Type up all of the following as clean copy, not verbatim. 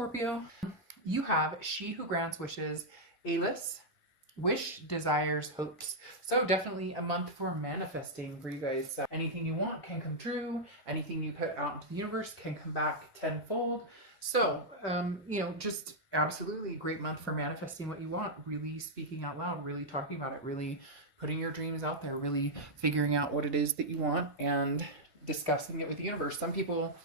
Scorpio. You have She Who Grants Wishes, Alice, Wish, Desires, Hopes. So definitely a month for manifesting for you guys. Anything you want can come true. Anything you put out into the universe can come back tenfold. So, just absolutely a great month for manifesting what you want, really speaking out loud, really talking about it, really putting your dreams out there, really figuring out what it is that you want and discussing it with the universe. Some people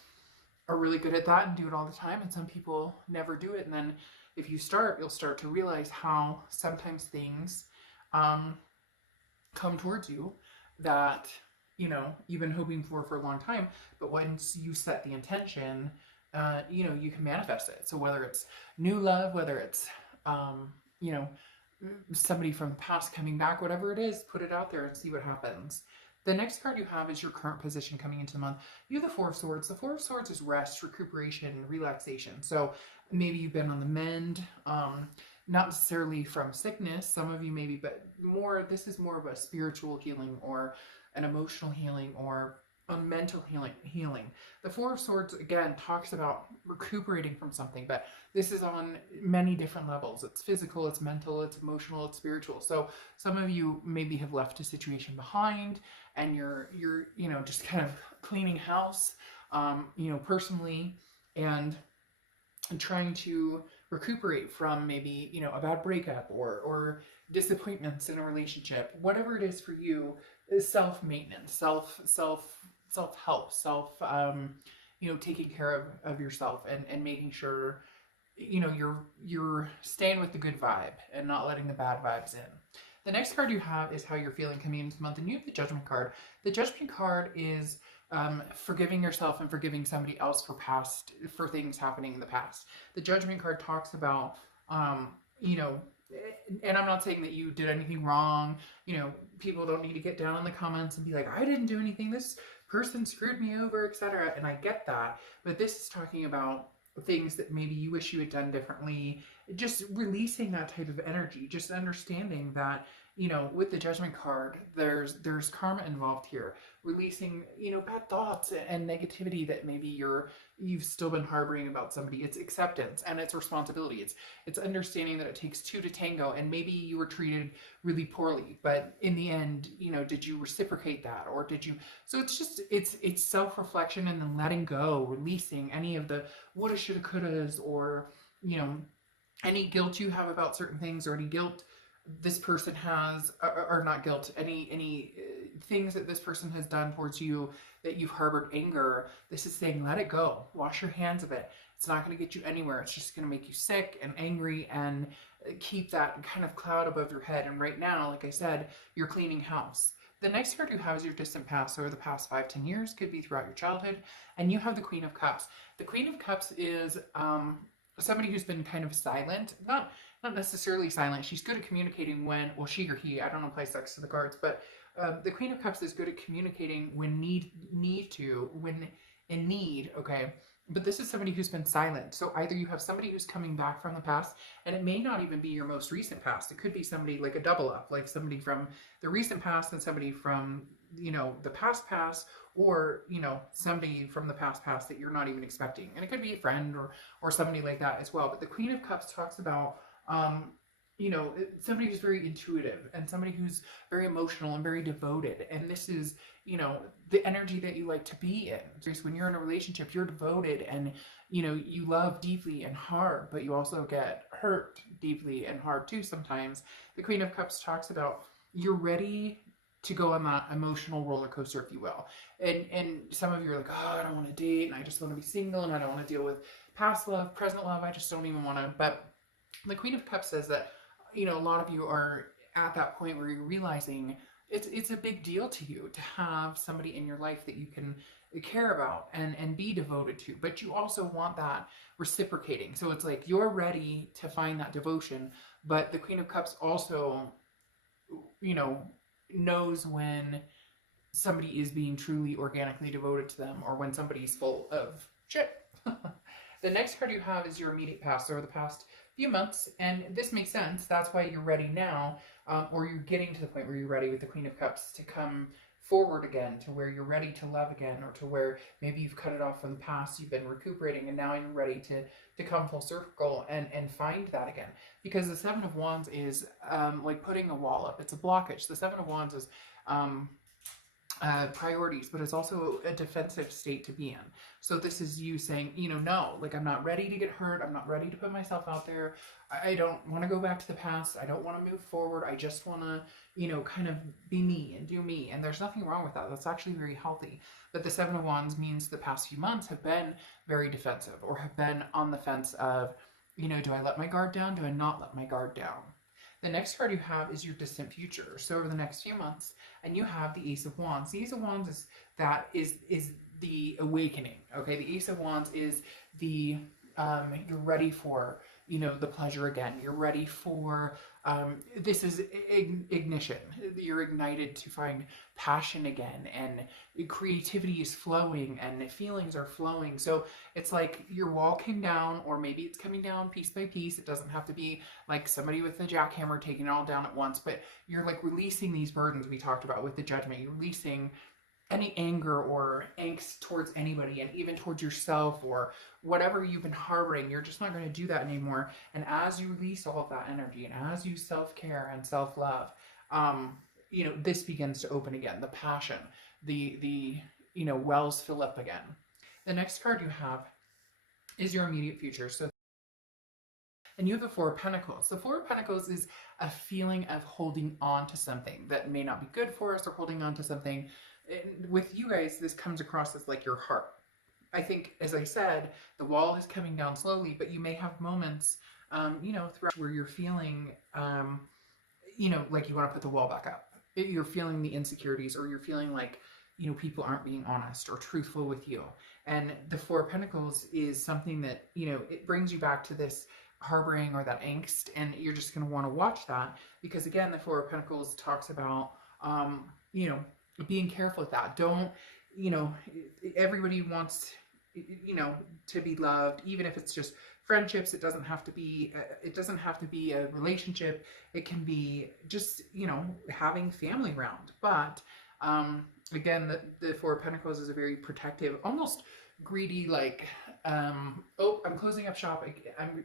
are really good at that and do it all the time, and some people never do it. And then if you start, you'll start to realize how sometimes things come towards you that you've been hoping for a long time, but once you set the intention, you can manifest it. So whether it's new love, whether it's somebody from the past coming back, whatever it is, put it out there and see what happens. The next card you have is your current position coming into the month. You have the Four of Swords. The Four of Swords is rest, recuperation, relaxation. So maybe you've been on the mend, not necessarily from sickness, some of you maybe, but this is more of a spiritual healing or an emotional healing or a mental healing. The Four of Swords, again, talks about recuperating from something, but this is on many different levels. It's physical, it's mental, it's emotional, it's spiritual. So some of you maybe have left a situation behind and you're just kind of cleaning house, personally, and trying to recuperate from maybe, a bad breakup or disappointments in a relationship. Whatever it is for you is self-maintenance, self-help, taking care of yourself and making sure, you're staying with the good vibe and not letting the bad vibes in. The next card you have is how you're feeling coming into the month, and you have the Judgment card. The Judgment card is forgiving yourself and forgiving somebody else for things happening in the past. The Judgment card talks about, and I'm not saying that you did anything wrong. People don't need to get down in the comments and be like, I didn't do anything, this person screwed me over, etc. And I get that, but this is talking about things that maybe you wish you had done differently. Just releasing that type of energy, just understanding that, with the Judgment card, there's karma involved here. Releasing, bad thoughts and negativity that maybe you've still been harboring about somebody. It's acceptance and it's responsibility. It's understanding that it takes two to tango, and maybe you were treated really poorly, but in the end, did you reciprocate that, or did you? So it's self-reflection and then letting go, releasing any of the woulda, shoulda, couldas, or any guilt you have about certain things, or any guilt this person has, or not guilt, any things that this person has done towards you that you've harbored anger. This is saying, let it go, wash your hands of it. It's not going to get you anywhere. It's just going to make you sick and angry and keep that kind of cloud above your head. And right now, like I said, you're cleaning house. The next card you have is your distant past, or the past 5-10 years, could be throughout your childhood. And you have the Queen of Cups. The Queen of Cups is somebody who's been kind of silent, not necessarily silent. She's good at communicating when, well, she or he, I don't apply sex to the cards, but the Queen of Cups is good at communicating when when in need, okay? But this is somebody who's been silent. So either you have somebody who's coming back from the past, and it may not even be your most recent past. It could be somebody like a double up, like somebody from the recent past and somebody from, the past, or, somebody from the past that you're not even expecting. And it could be a friend or somebody like that as well. But the Queen of Cups talks about, somebody who's very intuitive and somebody who's very emotional and very devoted. And this is, the energy that you like to be in. So when you're in a relationship, you're devoted and, you love deeply and hard, but you also get hurt deeply and hard too sometimes. The Queen of Cups talks about you're ready to go on that emotional roller coaster, if you will. And some of you are like, oh, I don't want to date, and I just want to be single, and I don't want to deal with past love, present love, I just don't even want to. But the Queen of Cups says that, a lot of you are at that point where you're realizing it's a big deal to you to have somebody in your life that you can care about and be devoted to, but you also want that reciprocating. So it's like you're ready to find that devotion, but the Queen of Cups also, knows when somebody is being truly organically devoted to them, or when somebody's full of shit. The next card you have is your immediate past, or the past few months, and this makes sense. That's why you're ready now, or you're getting to the point where you're ready with the Queen of Cups to come forward again, to where you're ready to love again, or to where maybe you've cut it off from the past, you've been recuperating, and now you're ready to come full circle and find that again. Because the Seven of Wands is like putting a wall up. It's a blockage. The Seven of Wands is um, priorities, but it's also a defensive state to be in. So this is you saying, no, like, I'm not ready to get hurt. I'm not ready to put myself out there. I don't want to go back to the past. I don't want to move forward. I just want to, kind of be me and do me. And there's nothing wrong with that. That's actually very healthy. But the Seven of Wands means the past few months have been very defensive, or have been on the fence of, do I let my guard down? Do I not let my guard down? The next card you have is your distant future. So over the next few months, and you have the Ace of Wands. The Ace of Wands is the awakening. Okay, the Ace of Wands is the you're ready for the pleasure again. You're ready for this is ignition. You're ignited to find passion again, and creativity is flowing, and feelings are flowing. So it's like your wall came down, or maybe it's coming down piece by piece. It doesn't have to be like somebody with a jackhammer taking it all down at once, but you're like releasing these burdens we talked about with the Judgment. You're releasing any anger or angst towards anybody, and even towards yourself, or whatever you've been harboring. You're just not going to do that anymore. And as you release all of that energy, and as you self-care and self-love, this begins to open again. The passion, the wells fill up again. The next card you have is your immediate future. So, and you have the Four of Pentacles. The Four of Pentacles is a feeling of holding on to something that may not be good for us, or holding on to something. And with you guys, this comes across as like your heart. I think, as I said, the wall is coming down slowly, but you may have moments, throughout where you're feeling, like you want to put the wall back up. You're feeling the insecurities, or you're feeling like, people aren't being honest or truthful with you. And the Four of Pentacles is something that, it brings you back to this harboring or that angst, and you're just going to want to watch that, because again, the Four of Pentacles talks about, being careful with that. Don't, everybody wants, to be loved, even if it's just friendships. It doesn't have to be a relationship. It can be just, having family around. But, again, the Four of Pentacles is a very protective, almost greedy, like, oh, I'm closing up shop. I'm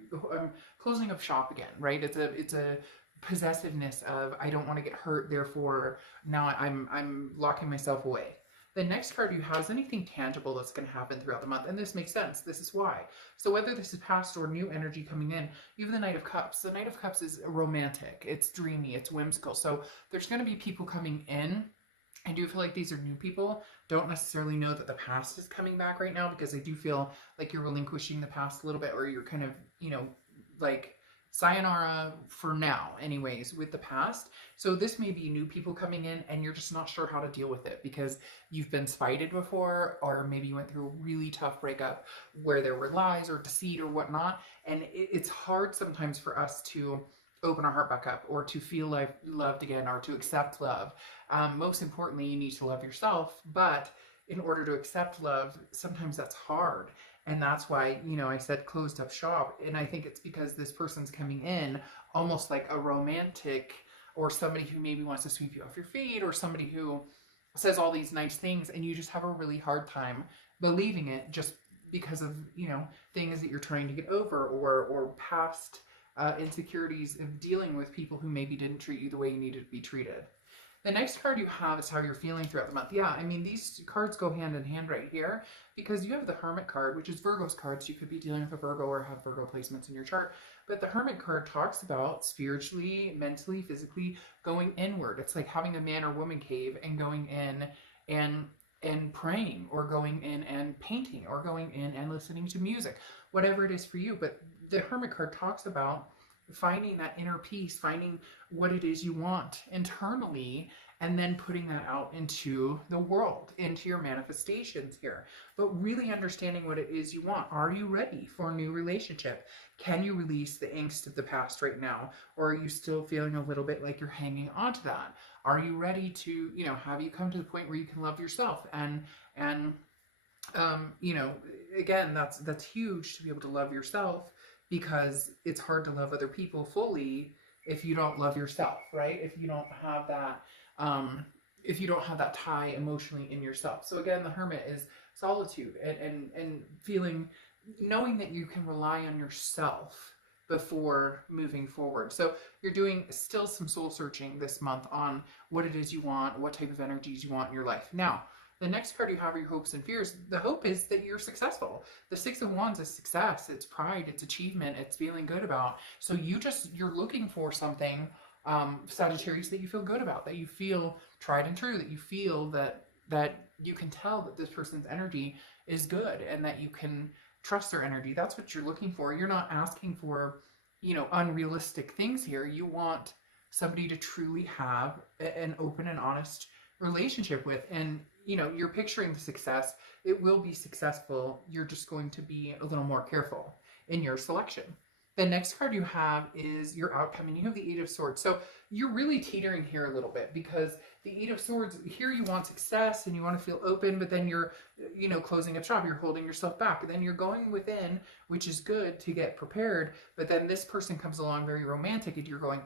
closing up shop again, right? It's a possessiveness of, I don't want to get hurt, therefore now I'm locking myself away. The next card you have is anything tangible that's going to happen throughout the month, and this makes sense. This is why. So whether this is past or new energy coming in, you have the Knight of Cups. The Knight of Cups is romantic, it's dreamy, it's whimsical. So there's going to be people coming in. I do feel like these are new people. Don't necessarily know that the past is coming back right now, because I do feel like you're relinquishing the past a little bit, or you're kind of, like, sayonara for now anyways with the past. So this may be new people coming in, and you're just not sure how to deal with it, because you've been spited before, or maybe you went through a really tough breakup where there were lies or deceit or whatnot, and it's hard sometimes for us to open our heart back up, or to feel like loved again, or to accept love. Most importantly, you need to love yourself, but in order to accept love, sometimes that's hard. And that's why, I said closed up shop. And I think it's because this person's coming in almost like a romantic, or somebody who maybe wants to sweep you off your feet, or somebody who says all these nice things, and you just have a really hard time believing it, just because of, things that you're trying to get over, or past insecurities of dealing with people who maybe didn't treat you the way you needed to be treated. The next card you have is how you're feeling throughout the month. Yeah, I mean, these cards go hand in hand right here, because you have the Hermit card, which is Virgo's card. So you could be dealing with a Virgo, or have Virgo placements in your chart. But the Hermit card talks about spiritually, mentally, physically going inward. It's like having a man or woman cave, and going in and praying, or going in and painting, or going in and listening to music, whatever it is for you. But the Hermit card talks about finding that inner peace, finding what it is you want internally, and then putting that out into the world, into your manifestations here. But really understanding what it is you want. Are you ready for a new relationship? Can you release the angst of the past right now? Or are you still feeling a little bit like you're hanging on to that? Are you ready to, have you come to the point where you can love yourself? And again, that's huge, to be able to love yourself, because it's hard to love other people fully if you don't love yourself, right? If you don't have that, if you don't have that tie emotionally in yourself. So again, the Hermit is solitude and feeling, knowing that you can rely on yourself before moving forward. So you're doing still some soul searching this month on what it is you want, what type of energies you want in your life. Now, the next card you have are your hopes and fears. The hope is that you're successful. The Six of Wands is success, it's pride, it's achievement, it's feeling good about. So you're looking for something, Sagittarius, that you feel good about, that you feel tried and true, that you feel that you can tell that this person's energy is good and that you can trust their energy. That's what you're looking for. You're not asking for, unrealistic things here. You want somebody to truly have an open and honest relationship with. And, you're picturing the success. It will be successful. You're just going to be a little more careful in your selection. The next card you have is your outcome, and you have the Eight of Swords. So you're really teetering here a little bit, because the Eight of Swords, here you want success and you want to feel open, but then you're, closing up shop, you're holding yourself back. And then you're going within, which is good to get prepared. But then this person comes along very romantic and you're going,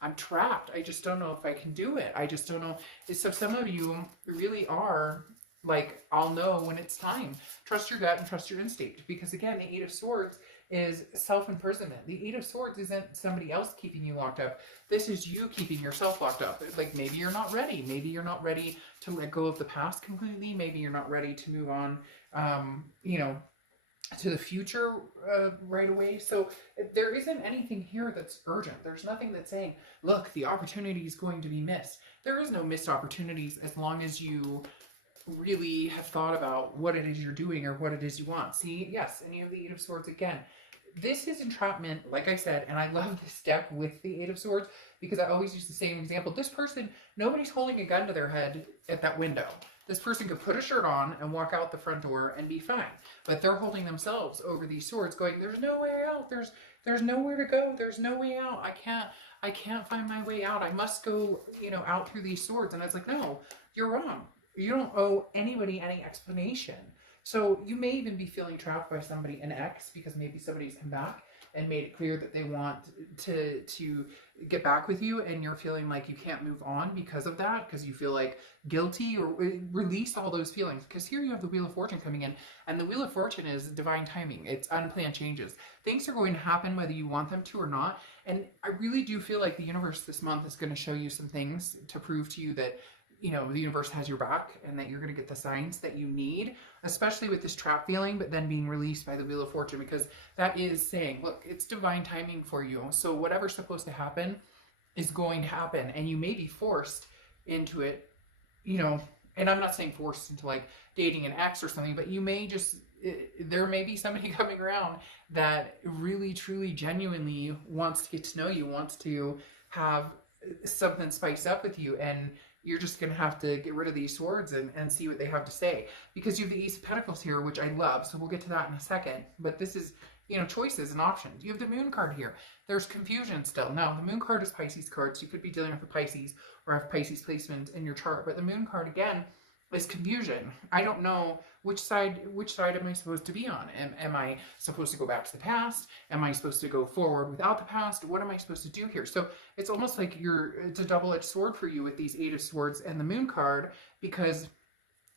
I'm trapped. I just don't know if I can do it. I just don't know. So some of you really are like, I'll know when it's time. Trust your gut and trust your instinct. Because again, the Eight of Swords is self-imprisonment. The Eight of Swords isn't somebody else keeping you locked up. This is you keeping yourself locked up. Like, maybe you're not ready. Maybe you're not ready to let go of the past completely. Maybe you're not ready to move on, to the future right away. So there isn't anything here that's urgent. There's nothing that's saying, look, the opportunity is going to be missed. There is no missed opportunities as long as you really have thought about what it is you're doing or what it is you want. See, yes, and you have the Eight of Swords again. This is entrapment, like I said, and I love this deck with the Eight of Swords because I always use the same example. This person, nobody's holding a gun to their head at that window. This person could put a shirt on and walk out the front door and be fine. But they're holding themselves over these swords going, there's no way out. There's nowhere to go. There's no way out. I can't find my way out. I must go, out through these swords. And it's like, no, you're wrong. You don't owe anybody any explanation. So you may even be feeling trapped by somebody, an ex, because maybe somebody's come back and made it clear that they want to get back with you, and you're feeling like you can't move on because of that, because you feel like guilty, or release all those feelings. Because here you have the Wheel of Fortune coming in, and the Wheel of Fortune is divine timing. It's unplanned changes. Things are going to happen whether you want them to or not. And I really do feel like the universe this month is going to show you some things to prove to you that the universe has your back and that you're going to get the signs that you need, especially with this trap feeling, but then being released by the Wheel of Fortune, because that is saying, look, it's divine timing for you. So whatever's supposed to happen is going to happen, and you may be forced into it, and I'm not saying forced into like dating an ex or something, but you may just, there may be somebody coming around that really, truly, genuinely wants to get to know you, wants to have something spiced up with you, and you're just going to have to get rid of these swords and see what they have to say. Because you have the Ace of Pentacles here, which I love, so we'll get to that in a second. But this is, choices and options. You have the Moon card here. There's confusion still. Now, the Moon card is Pisces card, so you could be dealing with a Pisces or have Pisces placement in your chart. But the Moon card, again, is confusion. I don't know which side am I supposed to be on. Am I supposed to go back to the past? Am I supposed to go forward without the past? What am I supposed to do here? So it's almost like it's a double-edged sword for you with these Eight of Swords and the Moon card, because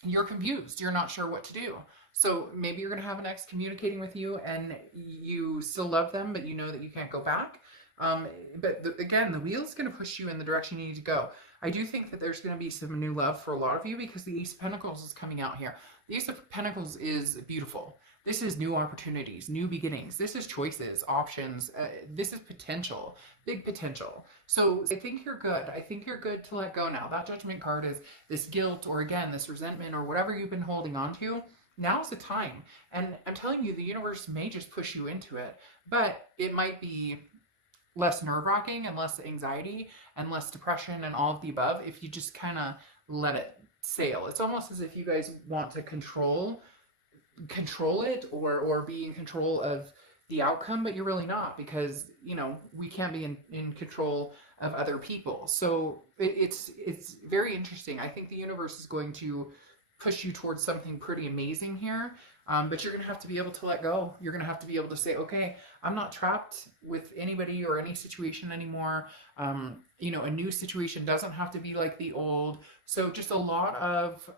you're confused. You're not sure what to do. So maybe you're going to have an ex communicating with you and you still love them, but you know that you can't go back. Again, the wheel is going to push you in the direction you need to go. I do think that there's going to be some new love for a lot of you, because the Ace of Pentacles is coming out here. The Ace of Pentacles is beautiful. This is new opportunities, new beginnings. This is choices, options. This is potential, big potential. So I think you're good. I think you're good to let go now. That Judgment card is this guilt, or again, this resentment, or whatever you've been holding on to. Now's the time. And I'm telling you, the universe may just push you into it, but it might be less nerve-wracking and less anxiety and less depression and all of the above if you just kind of let it sail. It's almost as if you guys want to control it or be in control of the outcome, but you're really not, because we can't be in control of other people. So it's very interesting. I think the universe is going to push you towards something pretty amazing here. But you're going to have to be able to let go. You're going to have to be able to say, okay, I'm not trapped with anybody or any situation anymore. You know, a new situation doesn't have to be like the old. So just a lot of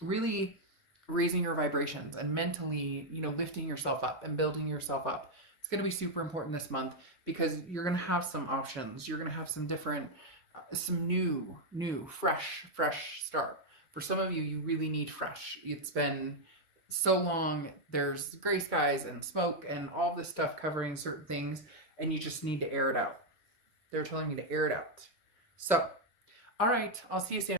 really raising your vibrations and mentally, you know, lifting yourself up and building yourself up. It's going to be super important this month because you're going to have some options. You're going to have some different, some new, fresh start. For some of you, you really need fresh. It's been so long. There's gray skies and smoke and all this stuff covering certain things, and you just need to air it out. They're telling me to air it out. So, all right, I'll see you soon.